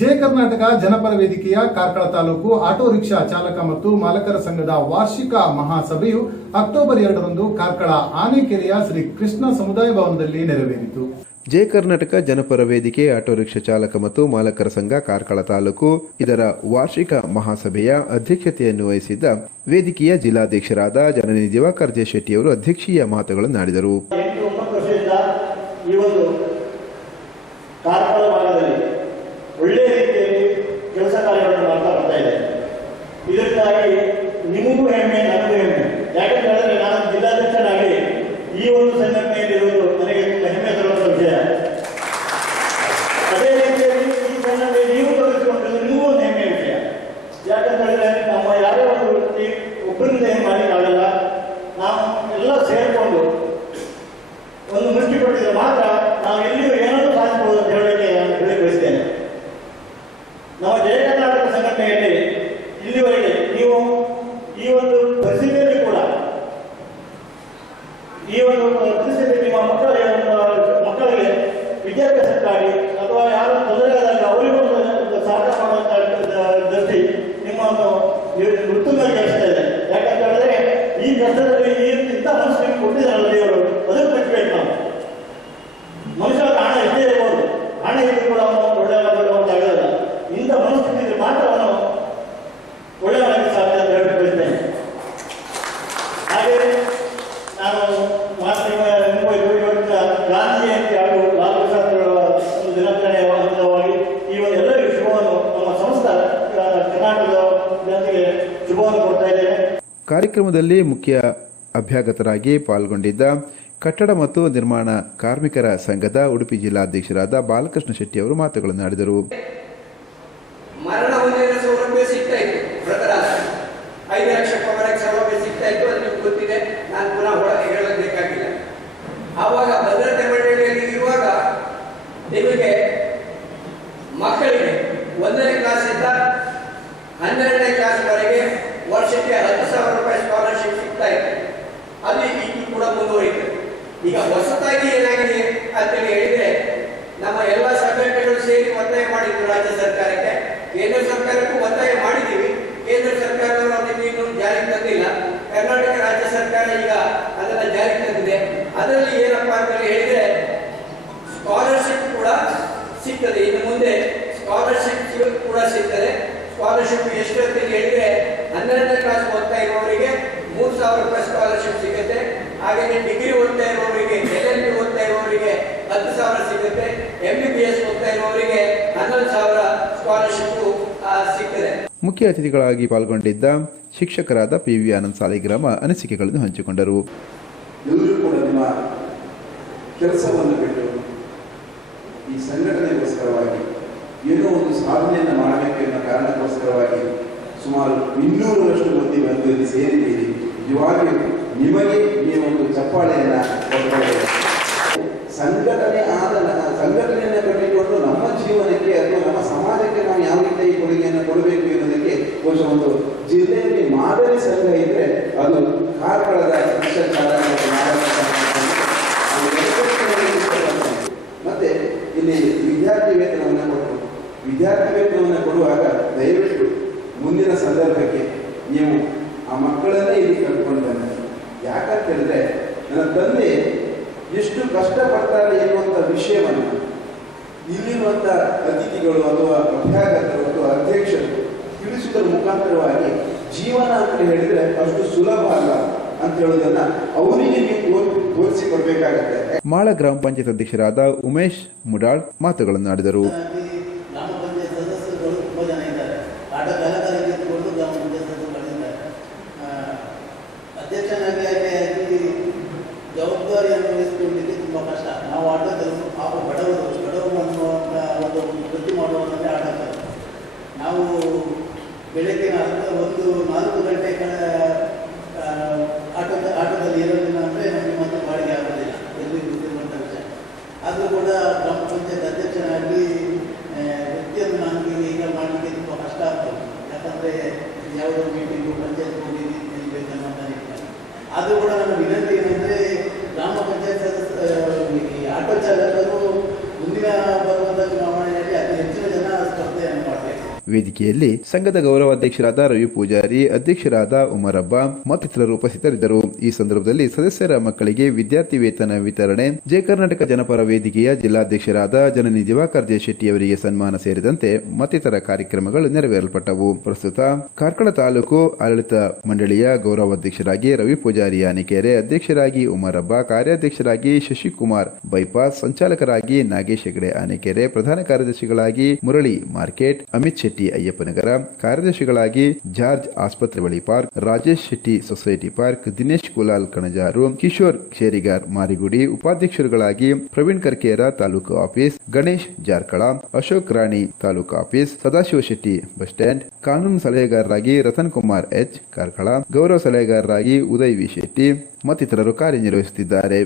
ಜಯ ಕರ್ನಾಟಕ ಜನಪರ ವೇದಿಕೆಯ Karkala taluk auto rickshaw ಚಾಲಕ ಮತ್ತು ಮಾಲಕರ ಸಂಘದ ವಾರ್ಷಿಕ ಮಹಾಸಭೆಯು ಅಕ್ಟೋಬರ್ 2ರಂದು ಕಾರ್ಕಳ ಆನೆಕೆರೆಯ ಶ್ರೀ ಕೃಷ್ಣ ಸಮುದಾಯ ಭವನದಲ್ಲಿ ನೆರವೇರಿತು. ಜಯ ಕರ್ನಾಟಕ ಜನಪರ ವೇದಿಕೆ ಆಟೋ ರಿಕ್ಷಾ ಚಾಲಕ ಮತ್ತು ಮಾಲಕರ ಸಂಘ ಕಾರ್ಕಳ ತಾಲೂಕು ಇದರ ವಾರ್ಷಿಕ ಮಹಾಸಭೆಯ ಅಧ್ಯಕ್ಷತೆಯನ್ನು ವಹಿಸಿದ್ದ ವೇದಿಕೆಯ ಜಿಲ್ಲಾಧ್ಯಕ್ಷರಾದ ಜನನಿ ದಿವಾಕರ್ ಜೆ ಶೆಟ್ಟಿಯವರು ಅಧ್ಯಕ್ಷೀಯ ಮಾತುಗಳನ್ನಾಡಿದರು. ಒಳ್ಳೆಯ ರೀತಿಯಲ್ಲಿ ಕೆಲಸ ಕಾರ್ಯಗಳನ್ನು ಮಾಡ್ತಾ ಬರ್ತಾ ಇದೆ. ಇದಕ್ಕಾಗಿ ನಿಮಗೂ ಹೆಮ್ಮೆ, ನನಗೂ ಹೆಮ್ಮೆ. ಯಾಕಂತ ಹೇಳಿದ್ರೆ ನಾನು ಜಿಲ್ಲಾಧ್ಯಕ್ಷನಾಗಿ ಈ ಒಂದು ಸಂಘಟನೆಯಲ್ಲಿರುವುದು ನನಗೆ ತುಂಬ ಹೆಮ್ಮೆ ತರುವಂಥ ವಿಷಯ. ಅದೇ ರೀತಿಯಲ್ಲಿ ಈ ಸಂಘಟನೆ ನೀವು ತೊಡಗಿಸಿಕೊಂಡಿದ್ದು ನಿಮಗೂ ಒಂದು ಹೆಮ್ಮೆಯ ವಿಷಯ. ಯಾಕಂತ ಹೇಳಿದ್ರೆ ನಮ್ಮ ಯಾರೋ ಒಂದು ವ್ಯಕ್ತಿ ಒಬ್ಬರಿಂದ ಏನು ಮಾಡಲಿಕ್ಕಾಗಲ್ಲ. ನಾವು ಎಲ್ಲ ಸೇರಿಕೊಂಡು ಒಂದು ಮುಷ್ಟಿ ಕೊಟ್ಟಿದ್ರೆ ಮಾತ್ರ ನಾವು ಎಲ್ಲಿಯೂ ಏನಾದರೂ ಸಾಧಿಸಬಹುದು ಅಂತ ಹೇಳಲಿಕ್ಕೆ ನಾನು ಹೇಳಿ ಬಯಸ್ತೇನೆ. ನಮ್ಮ ಜಯ ಕರ್ನಾಟಕ ಸಂಘಟನೆಯಲ್ಲಿ ಇಲ್ಲಿವರೆಗೆ ನೀವು ಈ ಒಂದು ಪರಿಸ್ಥಿತಿಯಲ್ಲಿ ಕೂಡ ನಿಮ್ಮ ಮಕ್ಕಳಿಗೆ ವಿದ್ಯಾಭ್ಯಾಸಕ್ಕಾಗಿ ಅಥವಾ ಯಾರು ತೊಂದರೆ ಆದಾಗ ಅವರಿಗೂ ಒಂದು ಸಹಾಯ ಮಾಡುವಂತಹ ದೃಷ್ಟಿ ನಿಮ್ಮನ್ನು ವೃತ್ತಿನಲ್ಲಿ ಕೆಲಸ್ತಾ ಇದೆ. ಯಾಕಂತ ಹೇಳಿದ್ರೆ ಈ ಕಷ್ಟದಲ್ಲಿ ಇಂಥ ಮನಸ್ಸಿಗೆ ಕೊಟ್ಟಿದ್ದಾರಲ್ಲ ದೇವರು, ಅದನ್ನು ಕಟ್ಟಬೇಕು. ನಾವು ಮನುಷ್ಯ ಹಣ ಇದ್ದೇ ಇರ್ಬೋದು, ಹಣ ಇದ್ದು ಕೂಡ ಒಳ್ಳೆಯದಾಗಲ್ಲ. ಇಂಥ ಮನಸ್ಥಿತಿ ಮಾತ್ರ ಅವನು ಒಳ್ಳೆಯವನಾಗಿ ಸಾಧ್ಯ ಅಂತ ಹೇಳಿ ಬಯಸ್ತೇನೆ. ಹಾಗೆ ನಾನು ಇವತ್ತಿನ ಗಾಂಧಿ ಜಯಂತಿ ಹಾಗೂ ಲಾಲ್ ಪ್ರಸಾದ್ ಒಂದು ದಿನಾಚರಣೆಯ ಅಂಗವಾಗಿ ಈ ಒಂದು ಎಲ್ಲರಿಗೂ ಶುಭವನ್ನು ನಮ್ಮ ಸಂಸ್ಥೆ ಕರ್ನಾಟಕದ ಜನತೆಗೆ ಶುಭವನ್ನು ಕೊಡ್ತಾ ಇದ್ದೇನೆ. ಕಾರ್ಯಕ್ರಮದಲ್ಲಿ ಮುಖ್ಯ ಅಭ್ಯಾಗತರಾಗಿ ಪಾಲ್ಗೊಂಡಿದ್ದ ಕಟ್ಟಡ ಮತ್ತು ನಿರ್ಮಾಣ ಕಾರ್ಮಿಕರ ಸಂಘದ ಉಡುಪಿ ಜಿಲ್ಲಾಧ್ಯಕ್ಷರಾದ ಬಾಲಕೃಷ್ಣ ಶೆಟ್ಟಿ ಅವರು ಮಾತುಗಳನ್ನಾಡಿದರು. ಮರಣ ಹೊಂದಿದ ಸೌಲಭ್ಯ ಸಿಗ್ತಾ ಇತ್ತು, ಮೃತರಾದ 5 ಲಕ್ಷವರೆಗೆ ಸೌಲಭ್ಯ ಸಿಗ್ತಾ ಇತ್ತು. ಅದು ನಿಮ್ಗೆ ಗೊತ್ತಿದೆ, ನಾನು ಪುನಃ ಒಳಗೆ ಹೇಳಬೇಕಾಗಿಲ್ಲ. ಆವಾಗ ಭದ್ರತೆ ಮಂಡಳಿಯಲ್ಲಿ ಇರುವಾಗ ನಿಮಗೆ ಮಕ್ಕಳಿಗೆ 1ನೇ ಕ್ಲಾಸಿಂದ 12ನೇ ಕ್ಲಾಸ್ವರೆಗೆ ವರ್ಷಕ್ಕೆ 10,000 ರೂಪಾಯಿ ಸ್ಕಾಲರ್ಶಿಪ್ ಸಿಗ್ತಾ ಇತ್ತು. ಅದು ಈಗ ಕೂಡ ಮುಂದುವರಿತು. ಈಗ ಹೊಸತಾಗಿ ಏನಾಗಿದೆ ಅಂತೇಳಿ ಹೇಳಿದ್ರೆ, ನಮ್ಮ ಎಲ್ಲ ಸಂಘಟನೆಗಳು ಸೇರಿ ಒತ್ತಾಯ ಮಾಡಿದ್ರು ರಾಜ್ಯ ಸರ್ಕಾರಕ್ಕೆ, ಕೇಂದ್ರ ಸರ್ಕಾರಕ್ಕೂ ಒತ್ತಾಯ ಮಾಡಿದ್ದೀವಿ. ಕೇಂದ್ರ ಸರ್ಕಾರದವರು ಅದನ್ನು ಇನ್ನೂ ಜಾರಿಗೆ ತಂದಿಲ್ಲ. ಕರ್ನಾಟಕ ರಾಜ್ಯ ಸರ್ಕಾರ ಈಗ ಅದನ್ನು ಜಾರಿಗೆ ತಂದಿದೆ. ಅದರಲ್ಲಿ ಏನಪ್ಪಾ ಅಂತ ಹೇಳಿದ್ರೆ, ಸ್ಕಾಲರ್ಶಿಪ್ ಕೂಡ ಸಿಗ್ತದೆ. ಇನ್ನು ಮುಂದೆ ಸ್ಕಾಲರ್ಶಿಪ್ ಕೂಡ ಸಿಗ್ತದೆ. ಸ್ಕಾಲರ್ಶಿಪ್ ಎಷ್ಟು ಅಂತ ಹೇಳಿದ್ರೆ, 12ನೇ ಕ್ಲಾಸ್ ಓದ್ತಾ ಇರುವವರಿಗೆ 3,000 ರೂಪಾಯಿ ಸ್ಕಾಲರ್ಶಿಪ್ ಸಿಗುತ್ತೆ. ಹಾಗೆ ಡಿಗ್ರಿ ಓದ್ತಾ ಇರುವವರಿಗೆ, LLB ಓದ್ತಾ ಇರುವವರಿಗೆ 10,000 ಸಿಗುತ್ತೆ. MBBS ಓದ್ತಾ ಇರುವವರಿಗೆ 11,000 ಸ್ಕಾಲರ್ಶಿಪ್ ಸಿಗ್ತದೆ. ಮುಖ್ಯ ಅತಿಥಿಗಳಾಗಿ ಪಾಲ್ಗೊಂಡಿದ್ದ ಶಿಕ್ಷಕರಾದ PV ಆನಂದ್ ಸಾಲಿಗ್ರಾಮ ಅನಿಸಿಕೆಗಳನ್ನು ಹಂಚಿಕೊಂಡರು. ಎಲ್ಲರೂ ಕೂಡ ನಿಮ್ಮ ಕೆಲಸವನ್ನು ಬಿಟ್ಟು ಈ ಸಂಘಟನೆಗೋಸ್ಕರವಾಗಿ ಏನೋ ಒಂದು ಸಾಧನೆಯನ್ನು ಮಾಡಬೇಕು ಎನ್ನುವ ಕಾರಣಕ್ಕೋಸ್ಕರವಾಗಿ ಸುಮಾರು 200ರಷ್ಟು ಮಂದಿ ಬಂದು ಇಲ್ಲಿ ಸೇರಿದ್ದೀರಿ. ನಿಜವಾಗಿಯೂ ನಿಮಗೆ ನೀವೊಂದು ಚಪ್ಪಾಳೆಯನ್ನು ಕೊಡಬಹುದು. ಸಂಘಟನೆಯನ್ನು ಕಟ್ಟಿಕೊಂಡು ನಮ್ಮ ಜೀವನಕ್ಕೆ ಅಥವಾ ನಮ್ಮ ಸಮಾಜಕ್ಕೆ ನಾವು ಯಾವ ರೀತಿಯ ಕೊಡುಗೆಯನ್ನು ಕೊಡಬೇಕು ಎನ್ನುವುದಕ್ಕೆ ಬಹುಶಃ ಒಂದು ಜಿಲ್ಲೆಯಲ್ಲಿ ಮಾದರಿ ಸಂಘ ಇದ್ರೆ ಅದು ಕಾರ್ಕಳದ ಮತ್ತೆ ಇಲ್ಲಿ ವಿದ್ಯಾರ್ಥಿ ವೇತನವನ್ನು ಕೊಡುವಾಗ ದಯವಿಟ್ಟು ಮುಂದಿನ ಸಂದರ್ಭಕ್ಕೆ ನೀವು ಆ ಮಕ್ಕಳನ್ನೇ ಇಲ್ಲಿ ಕರ್ಕೊಂಡು ಬಂದ. ಯಾಕಂತ ಹೇಳಿದ್ರೆ, ನನ್ನ ತಂದೆ ಎಷ್ಟು ಕಷ್ಟಪಡ್ತಾರೆ ಎನ್ನುವಂಥ ವಿಷಯವನ್ನು ಇಲ್ಲಿರುವಂಥ ಅತಿಥಿಗಳು ಅಥವಾ ಅಭ್ಯಾಗತರು ಅಥವಾ ಅಧ್ಯಕ್ಷರು ತಿಳಿಸುವುದರ ಮುಖಾಂತರವಾಗಿ ಜೀವನ ಅಂತ ಹೇಳಿದ್ರೆ ಅಷ್ಟು ಸುಲಭ ಅಲ್ಲ ಅಂತ ಹೇಳುವುದನ್ನ ಅವರಿಗೆ ನೀವು ತೋರಿಸಿಕೊಡ್ಬೇಕಾಗತ್ತೆ. ಮಾಳ ಗ್ರಾಮ ಪಂಚಾಯತ್ ಅಧ್ಯಕ್ಷರಾದ ಉಮೇಶ್ ಮುಡಾಳ್ ಮಾತುಗಳನ್ನಾಡಿದರು. ಜವಾಬ್ದಾರಿಯನ್ನು ವಹಿಸಿಕೊಳ್ಳಲಿಕ್ಕೆ ತುಂಬ ಕಷ್ಟ. ನಾವು ಆಟೋದಲ್ಲಿ ಪಾಪ ಬಡವರು ಅನ್ನುವಂಥ ಒಂದು ವೃತ್ತಿ ಮಾಡುವಂಥದ್ದೇ ಆಟೋದಲ್ಲಿ. ನಾವು ಬೆಳಗ್ಗೆ 4 ಗಂಟೆ ಆಟೋದಲ್ಲಿ ಇರೋದಿಲ್ಲ ಅಂದರೆ ನಮಗೆ ಮತ್ತೆ ಬಾಡಿಗೆ ಆಗೋದಿಲ್ಲ, ಎಲ್ಲಿಗೆ ಗೊತ್ತಿರುವಂಥ ವಿಷಯ. ಆದರೂ ಕೂಡ ಗ್ರಾಮ ಪಂಚಾಯತ್ ಅಧ್ಯಕ್ಷನಾಗಿ ವೃತ್ತಿಯನ್ನು ನನಗೆ ಈಗ ಮಾಡಲಿಕ್ಕೆ ತುಂಬ ಕಷ್ಟ ಆಗ್ತದೆ. ಯಾಕಂದರೆ ಯಾವುದೋ ಮೀಟಿಂಗು ಪಂಚಾಯತ್ ಹೋಗಿ ನಿಲ್ಬೇಕನ್ನುವಂಥ ನಿಟ್ಟಿನಲ್ಲಿ. ಆದರೂ ಕೂಡ ನನ್ನ ವಿನಂತಿ ಏನಂದರೆ, ಗ್ರಾಮ ಪಂಚಾಯತ್ ಆಟೋ ಚಾಲಕರು ಮುಂದಿನ ಬರುವಂಥ ಚುನಾವಣೆಯಲ್ಲಿ ಅತಿ ಹೆಚ್ಚಿನ ಜನ ಸ್ಪರ್ಧೆ ವೇದಿಕೆಯಲ್ಲಿ ಸಂಘದ ಗೌರವಾಧ್ಯಕ್ಷರಾದ ರವಿ ಪೂಜಾರಿ, ಅಧ್ಯಕ್ಷರಾದ ಉಮರಬ್ಬ ಮತ್ತಿತರರು ಉಪಸ್ಥಿತರಿದ್ದರು. ಈ ಸಂದರ್ಭದಲ್ಲಿ ಸದಸ್ಯರ ಮಕ್ಕಳಿಗೆ ವಿದ್ಯಾರ್ಥಿ ವೇತನ ವಿತರಣೆ, ಜಯ ಕರ್ನಾಟಕ ಜನಪರ ವೇದಿಕೆಯ ಜಿಲ್ಲಾಧ್ಯಕ್ಷರಾದ ಜನನಿ ದಿವಾಕರ್ ಜೆ ಶೆಟ್ಟಿ ಅವರಿಗೆ ಸನ್ಮಾನ ಸೇರಿದಂತೆ ಮತ್ತಿತರ ಕಾರ್ಯಕ್ರಮಗಳು ನೆರವೇರಲ್ಪಟ್ಟವು. ಪ್ರಸ್ತುತ ಕಾರ್ಕಳ ತಾಲೂಕು ಆಡಳಿತ ಮಂಡಳಿಯ ಗೌರವಾಧ್ಯಕ್ಷರಾಗಿ ರವಿ ಪೂಜಾರಿ ಆನಿಕೆರೆ, ಅಧ್ಯಕ್ಷರಾಗಿ ಉಮರಬ್ಬ, ಕಾರ್ಯಾಧ್ಯಕ್ಷರಾಗಿ ಶಶಿಕುಮಾರ್ ಬೈಪಾಸ್, ಸಂಚಾಲಕರಾಗಿ ನಾಗೇಶ್ ಹೆಗಡೆ ಆನೆಕೆರೆ, ಪ್ರಧಾನ ಕಾರ್ಯದರ್ಶಿಗಳಾಗಿ ಮುರಳಿ ಮಾರ್ಕೆಟ್, ಅಮಿತ್ ಶೆಟ್ಟಿ ಅಯ್ಯಪ್ಪನಗರ, ಕಾರ್ಯದರ್ಶಿಗಳಾಗಿ ಜಾರ್ಜ್ ಆಸ್ಪತ್ರೆ ಬಳಿ park, Rajesh Shetty society park, Dinesh Kulal Kanajaru, Kishore Sherigar Marigudi, ಉಪಾಧ್ಯಕ್ಷರುಗಳಾಗಿ Praveen Karkera taluk office, Ganesh Jarkala, Ashok Rani taluk office, Sadashiva Shetty bus stand, ಕಾನೂನು ಸಲಹೆಗಾರರಾಗಿ ರತನ್ ಕುಮಾರ್ ಎಚ್ ಕಾರ್ಕಳ, ಗೌರವ ಸಲಹೆಗಾರರಾಗಿ ಉದಯ್ ವಿ ಶೆಟ್ಟಿ ಮತ್ತಿತರರು ಕಾರ್ಯನಿರ್ವಹಿಸುತ್ತಿದ್ದಾರೆ.